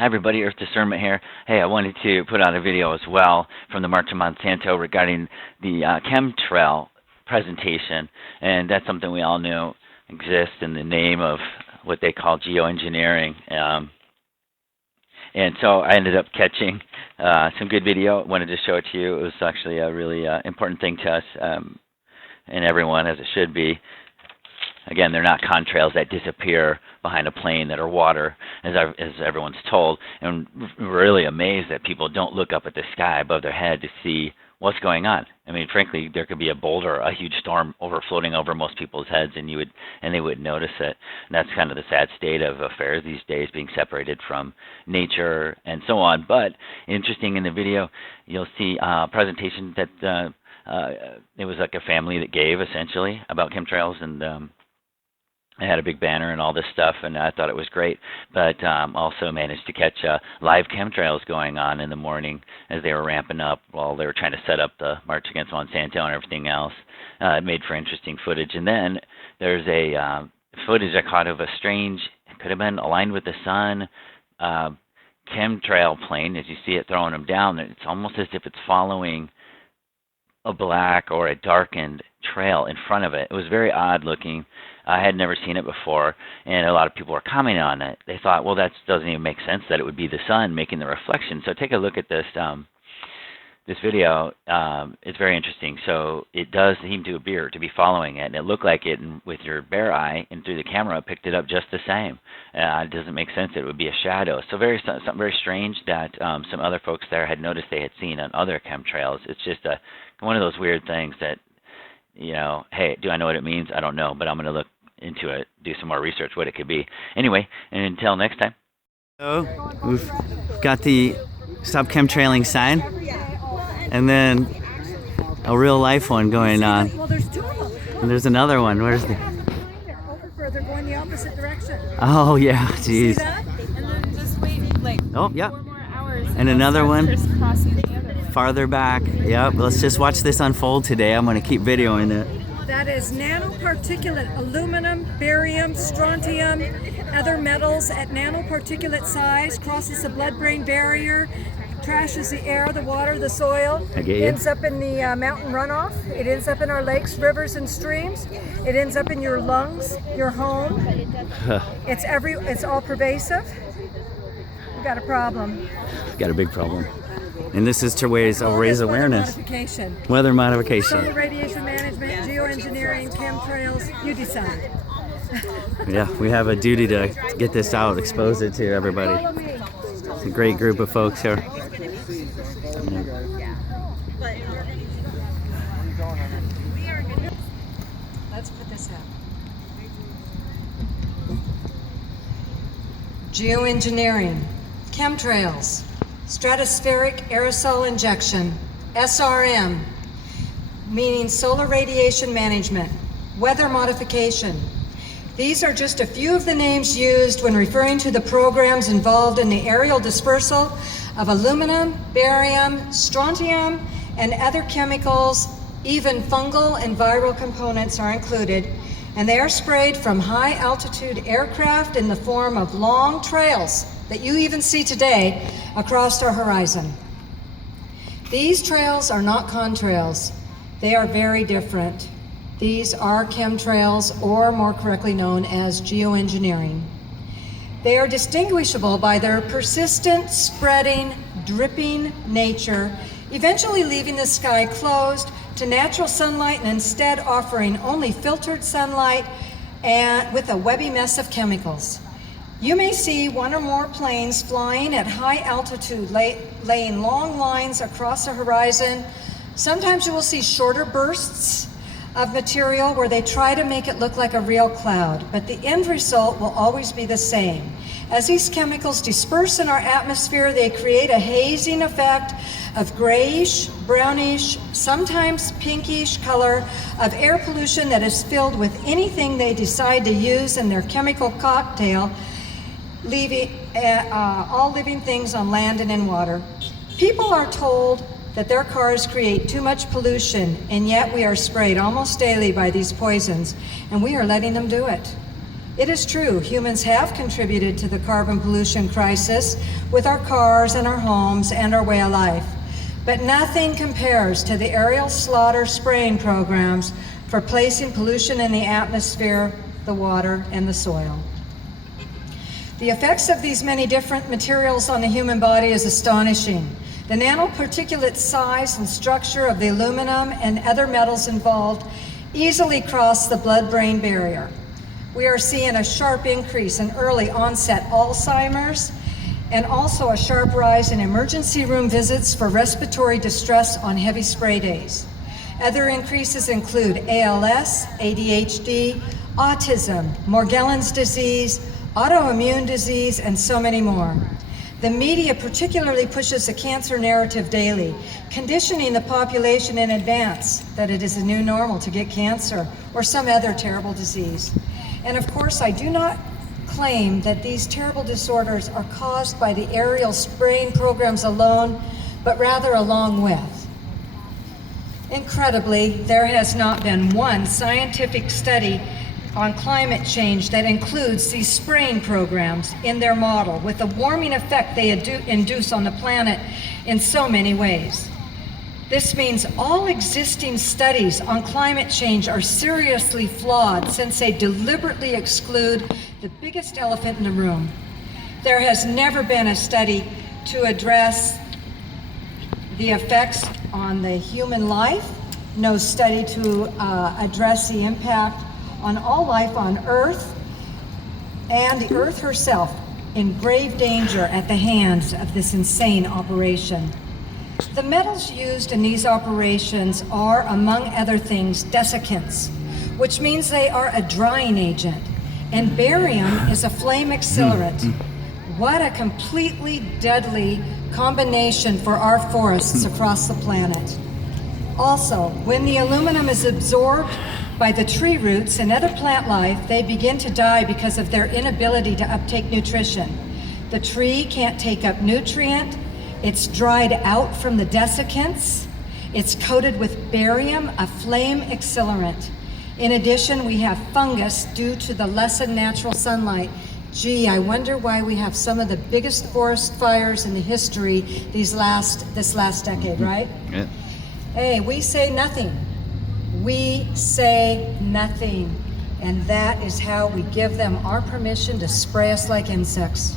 Hi everybody, Earth Discernment here. Hey, I wanted to put out a video as well from the March Against Monanto regarding the chemtrail presentation, and that's something we all knew exists in the name of what they call geoengineering. And so I ended up catching some good video. I wanted to show it to you. It was actually a really important thing to us and everyone, as it should be. Again, they're not contrails that disappear behind a plane that are water, as everyone's told. And we're really amazed that people don't look up at the sky above their head to see what's going on. I mean, frankly, there could be a boulder, a huge storm floating over most people's heads, and they wouldn't notice it. And that's kind of the sad state of affairs these days, being separated from nature and so on. But interesting, in the video, you'll see a presentation that it was like a family that gave, essentially, about chemtrails, and I had a big banner and all this stuff, and I thought it was great. But also managed to catch live chemtrails going on in the morning as they were ramping up while they were trying to set up the March Against Monanto and everything else. It made for interesting footage. And then there's a footage I caught of a strange, it could have been aligned with the sun, chemtrail plane. As you see it throwing them down, it's almost as if it's following a black or a darkened trail in front of it. It was very odd looking. I had never seen it before, and a lot of people were commenting on it. They thought, well, that doesn't even make sense that it would be the sun making the reflection. So take a look at this this video. It's very interesting. So it does seem to appear to be following it, and it looked like it with your bare eye and through the camera picked it up just the same. It doesn't make sense that it would be a shadow. So something very strange that some other folks there had noticed they had seen on other chemtrails. It's just one of those weird things that, you know, hey, do I know what it means? I don't know, but I'm going to look into it, do some more research what it could be. Anyway, and until next time. So we've got the stop chemtrailing sign, and then a real life one going on. Well, there's two of them. And there's another one. Where's the? Over further, going the opposite direction. Oh yeah, See jeez. that? And then just wait like Oh yeah. 4 more hours. And another one Crisscrossing the other way. farther back. Yep. Let's just watch this unfold today. I'm gonna keep videoing it. That is nanoparticulate aluminum, barium, strontium, other metals at nanoparticulate size, crosses the blood-brain barrier, trashes the air, the water, the soil. I get you. Ends up in the mountain runoff. It ends up in our lakes, rivers, and streams. It ends up in your lungs, your home. It's all pervasive. We've got a problem. Got a big problem. And this is to raise awareness. Modification. Weather modification. Solar radiation management, geoengineering, chemtrails, you decide. Yeah, we have a duty to get this out, expose it to everybody. Follow me. It's a great group of folks here. Let's put this up. Geoengineering, chemtrails, stratospheric aerosol injection, SRM, meaning solar radiation management, weather modification. These are just a few of the names used when referring to the programs involved in the aerial dispersal of aluminum, barium, strontium, and other chemicals. Even fungal and viral components are included, and they are sprayed from high altitude aircraft in the form of long trails that you even see today across our horizon. These trails are not contrails. They are very different. These are chemtrails, or more correctly known as geoengineering. They are distinguishable by their persistent, spreading, dripping nature, eventually leaving the sky closed to natural sunlight and instead offering only filtered sunlight and with a webby mess of chemicals. You may see one or more planes flying at high altitude, laying long lines across the horizon. Sometimes you will see shorter bursts of material where they try to make it look like a real cloud, but the end result will always be the same. As these chemicals disperse in our atmosphere, they create a hazing effect of grayish, brownish, sometimes pinkish color of air pollution that is filled with anything they decide to use in their chemical cocktail, leaving all living things on land and in water. People are told that their cars create too much pollution, and yet we are sprayed almost daily by these poisons, and we are letting them do it. It is true, humans have contributed to the carbon pollution crisis with our cars and our homes and our way of life. But nothing compares to the aerial slaughter spraying programs for placing pollution in the atmosphere, the water, and the soil. The effects of these many different materials on the human body is astonishing. The nanoparticulate size and structure of the aluminum and other metals involved easily cross the blood-brain barrier. We are seeing a sharp increase in early onset Alzheimer's and also a sharp rise in emergency room visits for respiratory distress on heavy spray days. Other increases include ALS, ADHD, autism, Morgellons disease, autoimmune disease, and so many more. The media particularly pushes the cancer narrative daily, conditioning the population in advance that it is a new normal to get cancer or some other terrible disease. And of course, I do not claim that these terrible disorders are caused by the aerial spraying programs alone, but rather along with. Incredibly, there has not been one scientific study on climate change that includes these spraying programs in their model with the warming effect they induce on the planet in so many ways. This means all existing studies on climate change are seriously flawed since they deliberately exclude the biggest elephant in the room. There has never been a study to address the effects on the human life, no study to address the impact on all life on Earth, and the Earth herself in grave danger at the hands of this insane operation. The metals used in these operations are, among other things, desiccants, which means they are a drying agent, and barium is a flame accelerant. What a completely deadly combination for our forests across the planet. Also, when the aluminum is absorbed by the tree roots and other plant life, they begin to die because of their inability to uptake nutrition. The tree can't take up nutrient, it's dried out from the desiccants, it's coated with barium, a flame accelerant. In addition, we have fungus due to the lessened natural sunlight. Gee, I wonder why we have some of the biggest forest fires in the history this last decade, right? Yeah. Hey, we say nothing. We say nothing. And that is how we give them our permission to spray us like insects.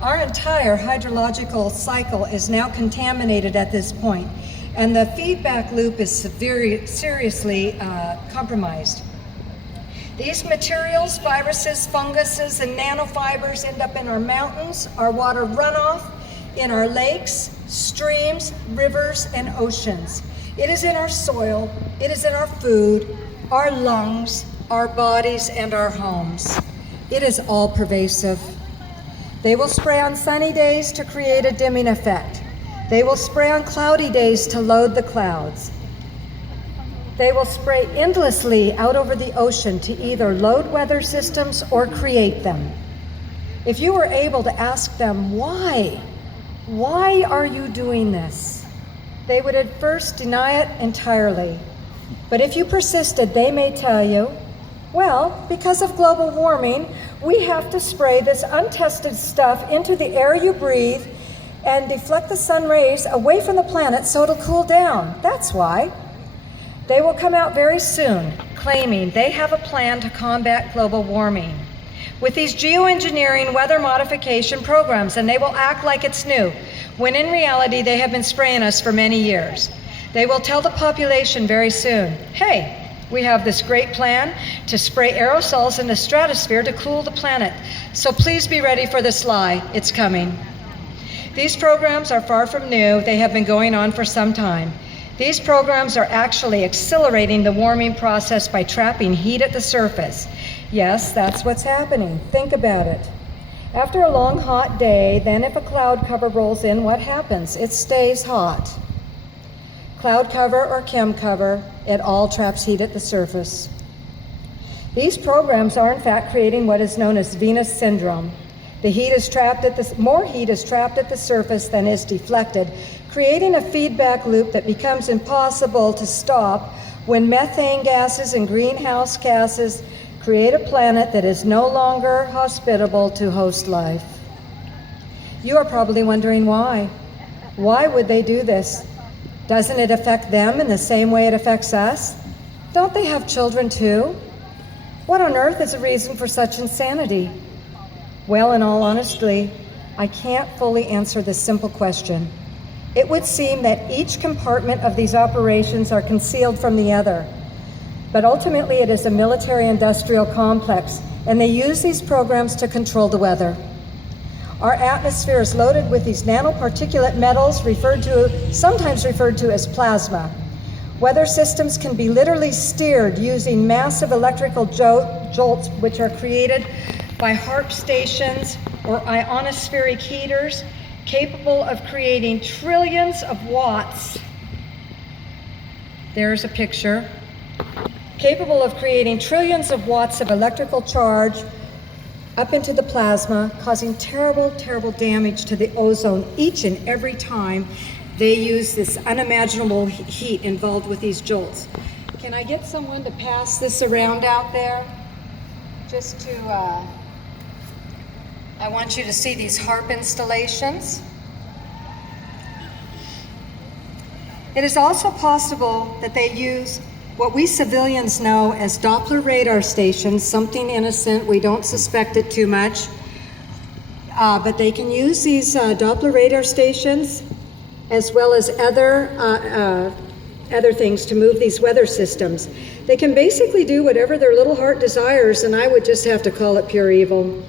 Our entire hydrological cycle is now contaminated at this point, and the feedback loop is seriously compromised. These materials, viruses, funguses, and nanofibers end up in our mountains, our water runoff, in our lakes, streams, rivers, and oceans. It is in our soil, it is in our food, our lungs, our bodies, and our homes. It is all pervasive. They will spray on sunny days to create a dimming effect. They will spray on cloudy days to load the clouds. They will spray endlessly out over the ocean to either load weather systems or create them. If you were able to ask them, why are you doing this? They would at first deny it entirely. But if you persisted, they may tell you, well, because of global warming, we have to spray this untested stuff into the air you breathe and deflect the sun rays away from the planet so it'll cool down. That's why. They will come out very soon claiming they have a plan to combat global warming with these geoengineering weather modification programs, and they will act like it's new, when in reality they have been spraying us for many years. They will tell the population very soon, hey, we have this great plan to spray aerosols in the stratosphere to cool the planet. So please be ready for this lie. It's coming. These programs are far from new. They have been going on for some time. These programs are actually accelerating the warming process by trapping heat at the surface. Yes, that's what's happening. Think about it. After a long, hot day, then if a cloud cover rolls in, what happens? It stays hot. Cloud cover or chem cover, it all traps heat at the surface. These programs are in fact creating what is known as Venus syndrome. More heat is trapped at the surface than is deflected, creating a feedback loop that becomes impossible to stop when methane gases and greenhouse gases create a planet that is no longer hospitable to host life. You are probably wondering why. Why would they do this? Doesn't it affect them in the same way it affects us? Don't they have children too? What on earth is the reason for such insanity? Well, in all honesty, I can't fully answer this simple question. It would seem that each compartment of these operations are concealed from the other. But ultimately it is a military-industrial complex, and they use these programs to control the weather. Our atmosphere is loaded with these nanoparticulate metals sometimes referred to as plasma. Weather systems can be literally steered using massive electrical jolts which are created by HARP stations or ionospheric heaters capable of creating trillions of watts. There's a picture. Capable of creating trillions of watts of electrical charge up into the plasma, causing terrible, terrible damage to the ozone each and every time they use this unimaginable heat involved with these jolts. Can I get someone to pass this around out there? Just to, I want you to see these HARP installations. It is also possible that they use what we civilians know as Doppler radar stations, something innocent, we don't suspect it too much, but they can use these Doppler radar stations as well as other things to move these weather systems. They can basically do whatever their little heart desires, and I would just have to call it pure evil.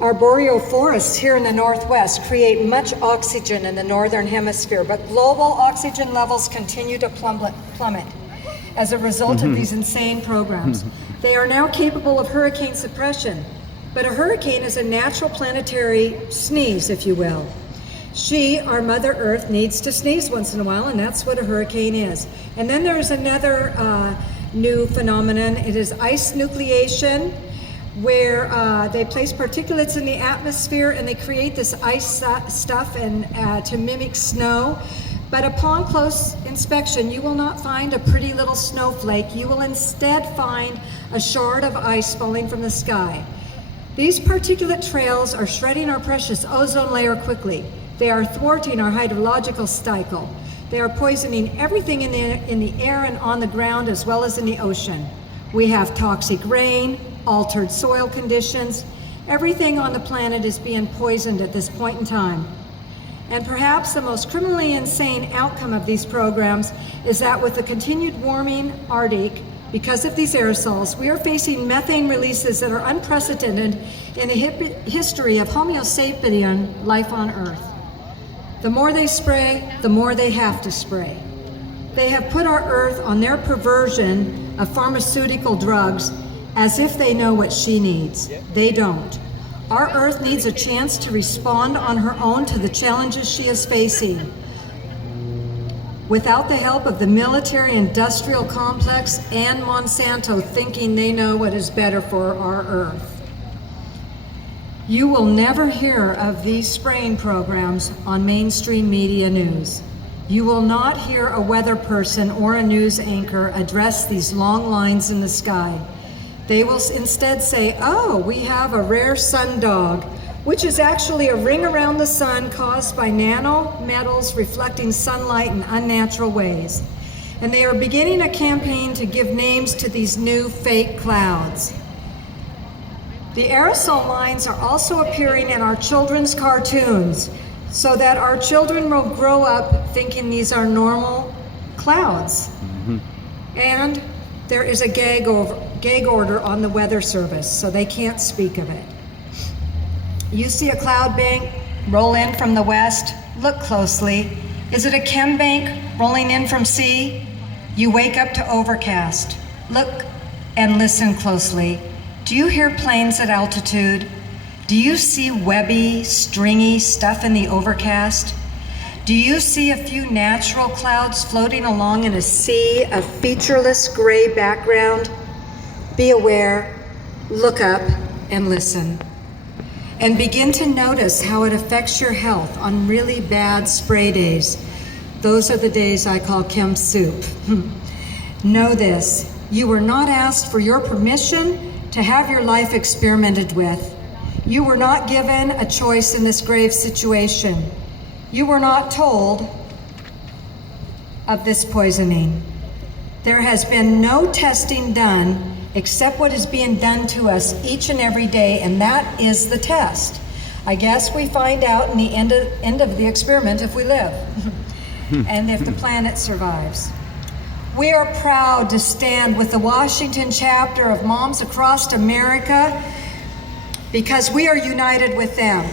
Our boreal forests here in the Northwest create much oxygen in the Northern Hemisphere, but global oxygen levels continue to plummet as a result of these insane programs. They are now capable of hurricane suppression, but a hurricane is a natural planetary sneeze, if you will. She, our Mother Earth, needs to sneeze once in a while, and that's what a hurricane is. And then there's another new phenomenon. It is ice nucleation, where they place particulates in the atmosphere and they create this ice stuff to mimic snow. But upon close inspection, you will not find a pretty little snowflake. You will instead find a shard of ice falling from the sky. These particulate trails are shredding our precious ozone layer quickly. They are thwarting our hydrological cycle. They are poisoning everything in the air and on the ground as well as in the ocean. We have toxic rain, altered soil conditions. Everything on the planet is being poisoned at this point in time. And perhaps the most criminally insane outcome of these programs is that with the continued warming Arctic, because of these aerosols, we are facing methane releases that are unprecedented in the history of Homo sapien life on Earth. The more they spray, the more they have to spray. They have put our Earth on their perversion of pharmaceutical drugs as if they know what she needs. They don't. Our Earth needs a chance to respond on her own to the challenges she is facing. Without the help of the military-industrial complex and Monsanto thinking they know what is better for our Earth. You will never hear of these spraying programs on mainstream media news. You will not hear a weather person or a news anchor address these long lines in the sky. They will instead say, oh, we have a rare sundog, which is actually a ring around the sun caused by nanometals reflecting sunlight in unnatural ways. And they are beginning a campaign to give names to these new fake clouds. The aerosol lines are also appearing in our children's cartoons so that our children will grow up thinking these are normal clouds. And there is a gag order on the Weather Service, so they can't speak of it. You see a cloud bank roll in from the west, look closely. Is it a chem bank rolling in from sea? You wake up to overcast. Look and listen closely. Do you hear planes at altitude? Do you see webby, stringy stuff in the overcast? Do you see a few natural clouds floating along in a sea of featureless gray background? Be aware, look up, and listen. And begin to notice how it affects your health on really bad spray days. Those are the days I call chem soup. Know this, You were not asked for your permission to have your life experimented with. You were not given a choice in this grave situation. You were not told of this poisoning. There has been no testing done except what is being done to us each and every day, and that is the test. I guess we find out in the end of the experiment if we live and if the planet survives. We are proud to stand with the Washington chapter of Moms Across America because we are united with them.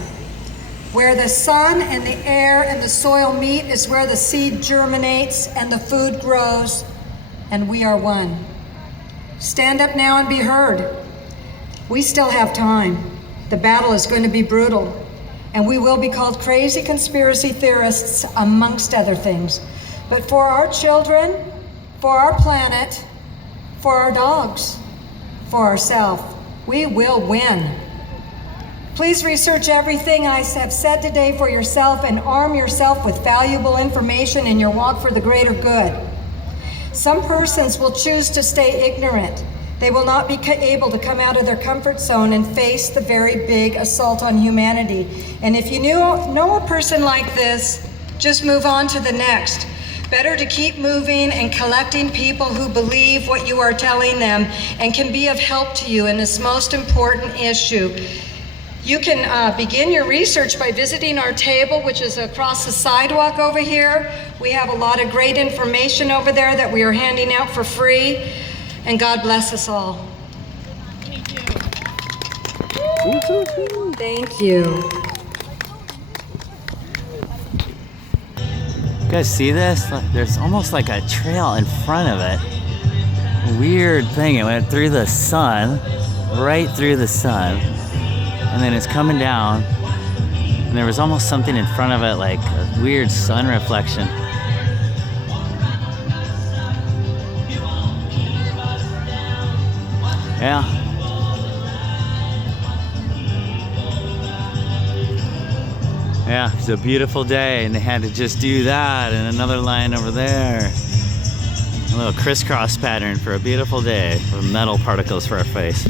Where the sun and the air and the soil meet is where the seed germinates and the food grows, and we are one. Stand up now and be heard. We still have time. The battle is going to be brutal, and we will be called crazy conspiracy theorists, amongst other things. But for our children, for our planet, for our dogs, for ourselves, we will win. Please research everything I have said today for yourself and arm yourself with valuable information in your walk for the greater good. Some persons will choose to stay ignorant. They will not be able to come out of their comfort zone and face the very big assault on humanity. And if you know a person like this, just move on to the next. Better to keep moving and collecting people who believe what you are telling them and can be of help to you in this most important issue. You can begin your research by visiting our table, which is across the sidewalk over here. We have a lot of great information over there that we are handing out for free. And God bless us all. Thank you. You guys see this? There's almost like a trail in front of it. Weird thing. It went through the sun, right through the sun, and then it's coming down. And there was almost something in front of it, like a weird sun reflection. Yeah. Yeah, it's a beautiful day, and they had to just do that, and another line over there. A little crisscross pattern for a beautiful day with metal particles for our face.